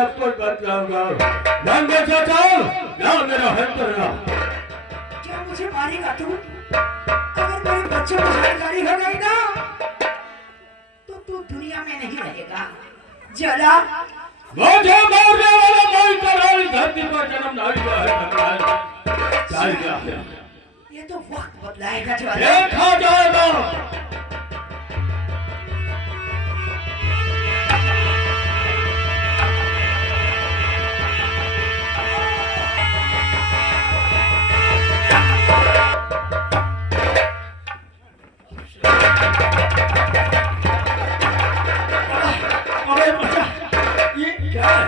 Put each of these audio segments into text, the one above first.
सब कुछ बतलाऊंगा। नंगे चाचा ना मेरा हाथ करना। क्या मुझे मारेगा तू? अगर मेरे बच्चों को जानकारी हो गई ना तो तू दुनिया में नहीं रहेगा। जला मुझे मारने वाला कोई कराई धरती पर जन्म नहीं हुआ है। चल गया। ये तो वक्त बदलाएगा ज्वाला। देखा जाएगा। अरे बच्चा, ये क्या है?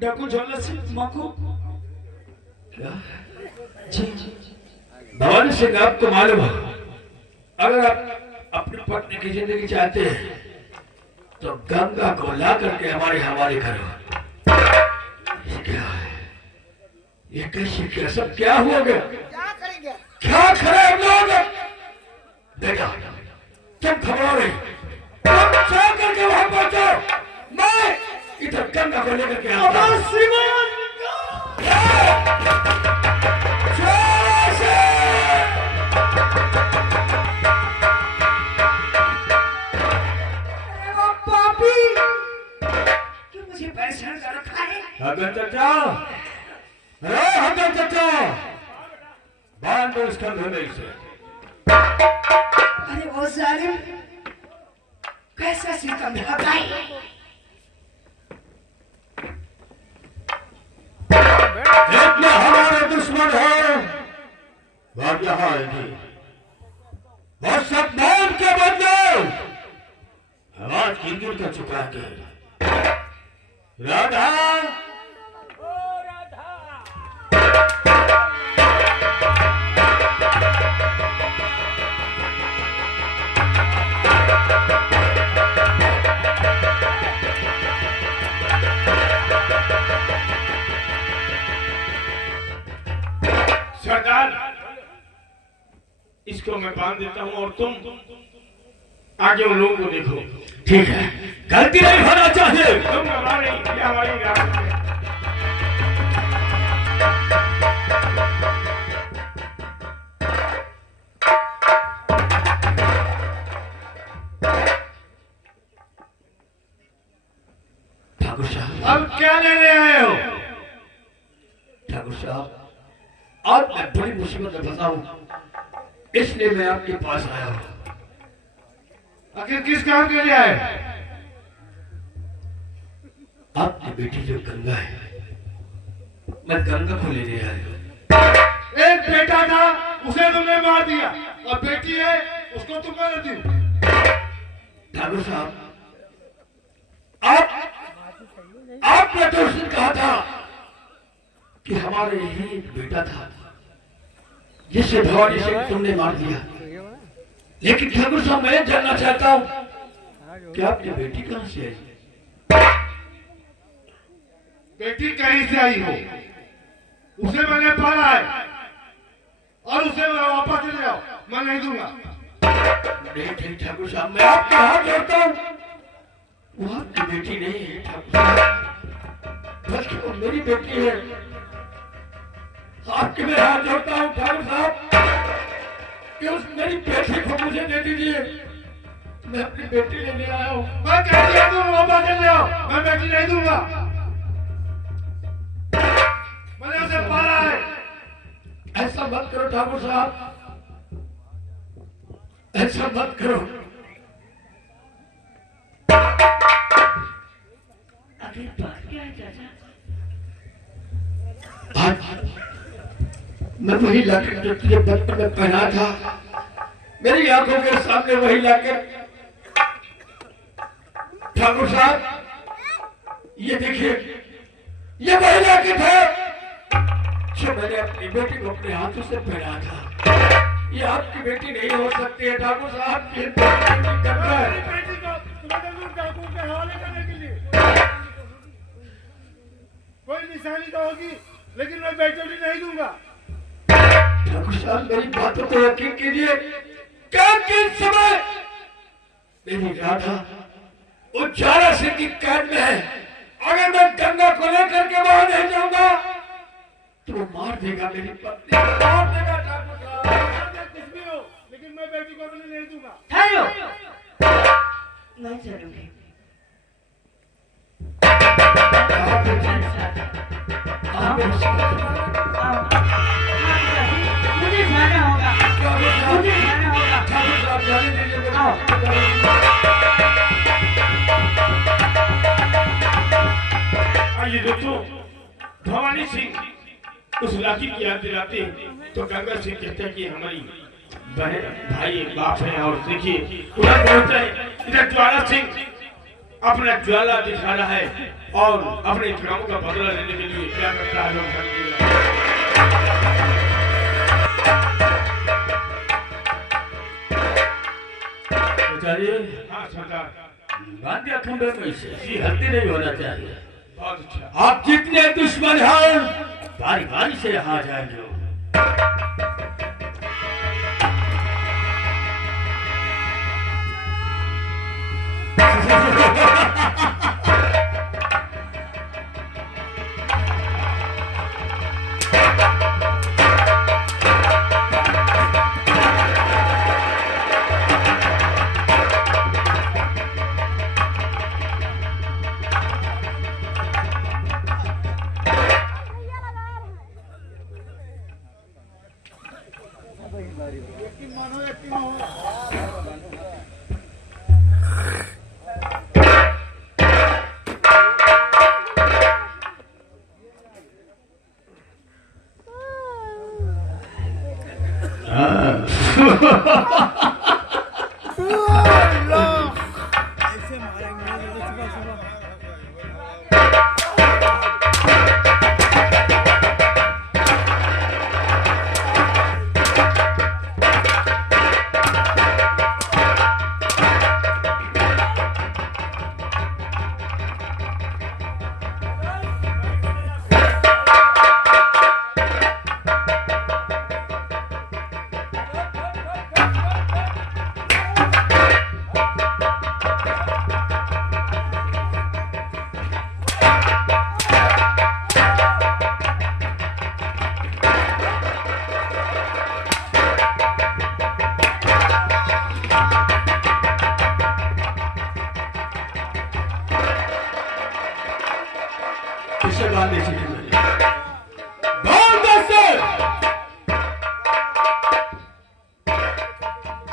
डाकू ज्वाला से माको क्या? जी भवानी सिंह, आपको मालूम है अगर आप अपनी पत्नी की जिंदगी चाहते हैं तो गंगा को ला करके हमारे हवाले करो। ये क्या है? ये कैसे क्या सब क्या हो गया? क्या करेंगे? क्या करे हम लोग? बेटा तुम खबर नहीं, तुम चल करके वहां पहुंचो। मैं इधर गंगा को लेकर के आता हूं। परेशान कर रखा है। हगन चाचा, अरे हगन चाचा, बांध दो इसका धोने से। अरे वो जालिम कैसा सितम लगाए। इतना हमारे दुश्मन है और यहाँ आएंगे और सब मान के बदले आवाज गिर कर चुका है। राधा, ओ राधा, सरदार, इसको मैं बांध देता हूँ और तुम आगे उन लोगों को देखो। ठीक है, गलती नहीं होना चाहिए। तुम हमारी ये हमारी रात है। ठाकुर साहब, अब क्या लेने आए हो? ठाकुर साहब, आज मैं बड़ी मुसीबत में फंसा हूँ, इसलिए मैं आपके पास आया हूँ। आखिर किस काम के लिए आए? आपकी बेटी जो गंगा है, मैं गंगा को लेने आया हूँ। एक बेटा था, उसे तुमने मार दिया, और बेटी है, उसको तुम मार दी। ठाकुर साहब, आपने तो उस दिन कहा था कि हमारे यही एक बेटा था जिसे भवानी सिंह तुमने मार दिया। लेकिन ठाकुर साहब, मैं जानना चाहता हूँ कि आपकी बेटी कहां से आई? बेटी कहीं से आई हो, उसे मैंने पाला है और उसे वापस ले जाओ, मैं नहीं दूंगा। नहीं ठीक ठाकुर साहब, मैं आपके हाथ जोड़ता हूँ, वो आपकी बेटी नहीं है ठाकुर साहब, बल्कि वो मेरी बेटी है। आपके मैं हाथ जोड़ता हूँ ठाकुर साहब कि उस मेरी बेटी को मुझे दे दीजिए। मैं अपनी बेटी लेने आया हूँ। मैं कह दिया तुम वापस ले आओ, मैं बेटी नहीं दूंगा। मैंने उसे पाला है। ऐसा मत करो ठाकुर साहब, ऐसा मत करो। आखिर बात क्या है चाचा? मैं वही लॉकेट जो तुझे बचपन में पहना था, मेरी आंखों के सामने वही लॉकेट। ठाकुर साहब, ये देखिए, ये वही लॉकेट है जो मैंने अपनी बेटी को अपने हाथों से पहना था। ये आपकी बेटी नहीं हो सकती है ठाकुर साहब, ये बेटी गंगा है। कोई निशानी तो होगी, लेकिन मैं बेटी नहीं दूंगा। ठाकुर साहब, मेरी बातों को यकीन कीजिए, क्या किस समय मेरी राधा उजाला सिंह की कैद में है। अगर को लेकर के वहां नहीं जाऊंगा तो मार देगा मेरी पत्नी, मार देगा ठाकुर साहब। कुछ भी हो, लेकिन मैं बेटी को अपने नहीं दूंगा। ठहरो, मैं चलूंगी। मुझे जाना होगा, मुझे जाना होगा। ठाकुर साहब जाने दीजिए। आइए दोस्तों, भवानी सिंह उस लाठी की याद दिलाते तो गंगा सिंह कहते हैं कि हमारी बहन भाई बाप है। और देखिए उधर पहुंचते हैं, इधर ज्वाला सिंह अपना ज्वाला दिखा रहा है और अपने काम का बदला लेने के लिए क्या करता है लोग हाँ सरदार, गांधी खंडर में से हल्दी नहीं होना चाहिए। बहुत अच्छा। आप जितने दुश्मन हैं बारी बारी से यहाँ जाएंगे।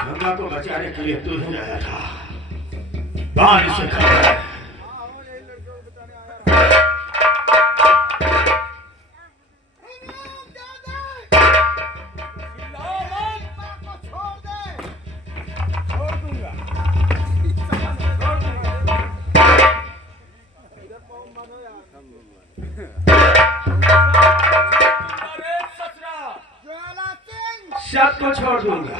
गंगा को बचाने के लिए तू ही आया था, बाढ़ से खड़ा। सबको छोड़ दूंगा।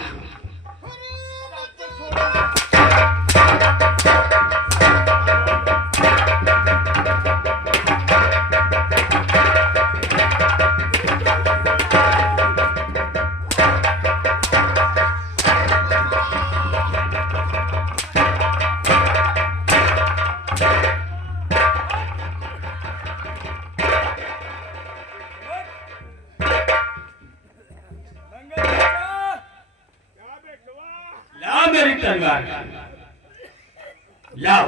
मेरी तलवार लाओ।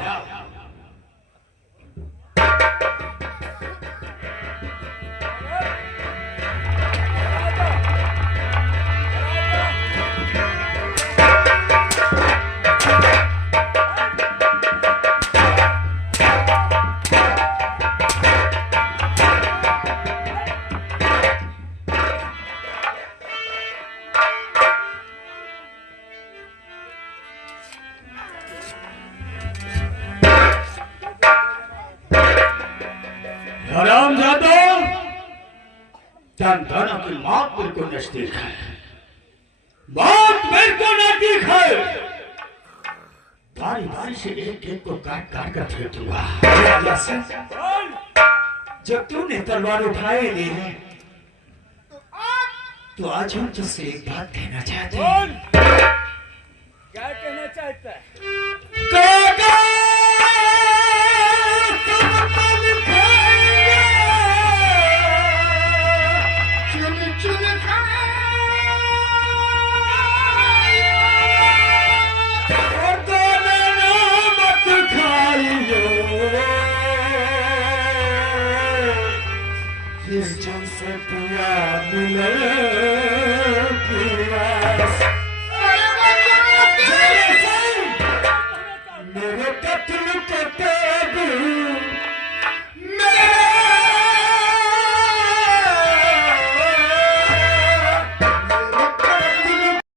धन की मौत मेरे को नजदीक है, मौत मेरे को नजदीक है। बारी बारी से एक एक को काट काट कर फेंक दूंगा। जब तूने तलवार उठाए ले है तो आज हम तुझसे एक बात कहना चाहते हैं। क्या कहना चाहता है? काका तुम तो लिखेंगे से पिया मिले की आस। मेरे कत्ल के